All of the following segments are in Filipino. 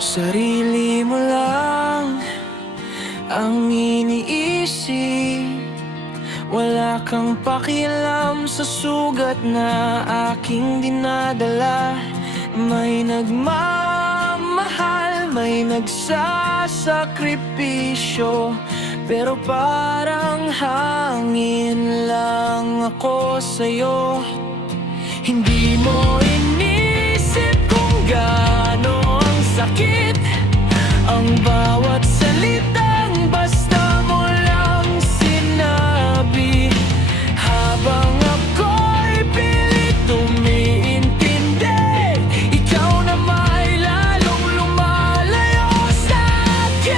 Sarili mo lang ang iniisip. Wala kang pakialam sa sugat na aking dinadala. May nagmamahal, may nagsasakripisyo, pero parang hangin lang ako sa'yo. Hindi mo inisip kung gaano ang sakit ang bawat salitang basta mo lang sinabi. Habang ako'y pilit umiintindi, ikaw na may lalong lumalayo sa'kin.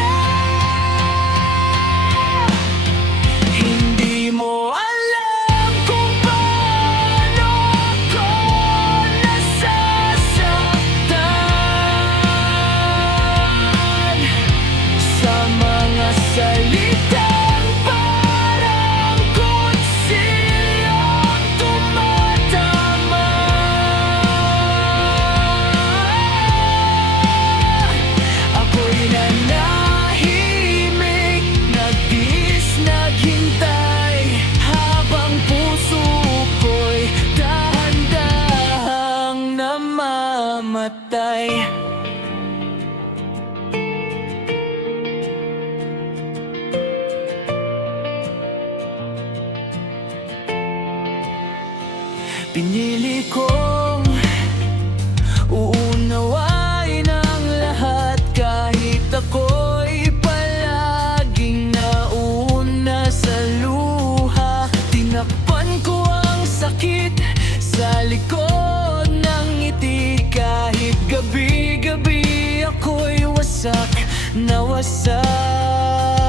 Hindi mo alam kung paano ako nasasaktan sa mga salitang parang kutsilyong tumatama. Ako'y nanahimik, nagtiis, naghintay, habang puso ko'y dahan-dahang namamatay. Pinili kong uunawain ang lahat kahit ako'y palaging nauna sa luha. Tinakpan ko ang sakit sa likod ng ngiti kahit gabi-gabi ako'y wasak na wasak.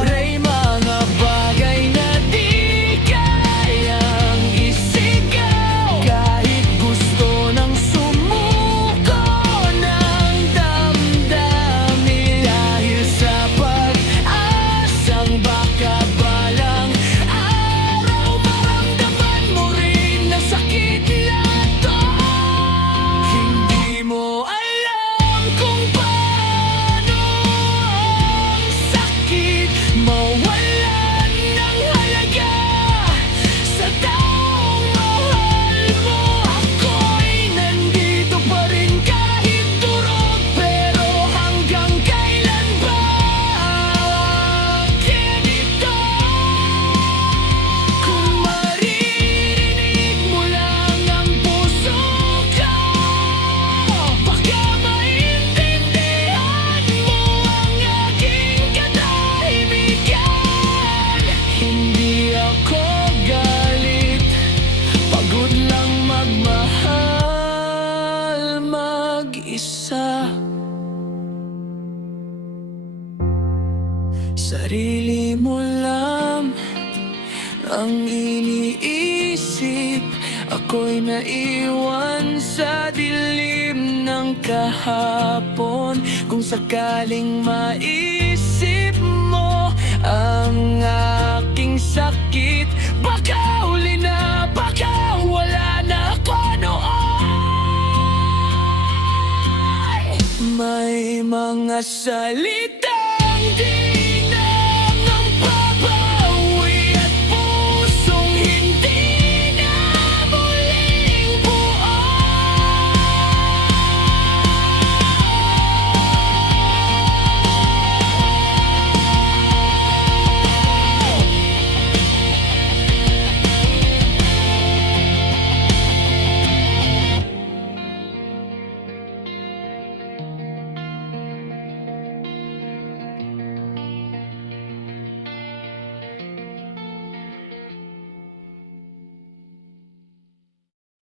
May mga bagay na di kayang isigaw kahit gusto nang sumuko ng damdamin, dahil sa pag-asang baka balang araw maramdaman mo rin ang sakit na to. Hindi mo alam kung paano ang sakit mawalan ng halaga sa taong mahal mo. Ako'y nandito pa rin kahit durog, pero hanggang kailan ba akin ito? Kung maririnig mo lang ang puso ko, baka maintindihan mo ang aking katahimikan. Hindi ako galit, pagod lang magmahal mag-isa. Sarili mo lang ang iniisip. Ako'y naiwan sa dilim ng kahapon. Kung sakaling maisip mo ang aking sakit, baka huli na, baka wala na ako noon. May mga salita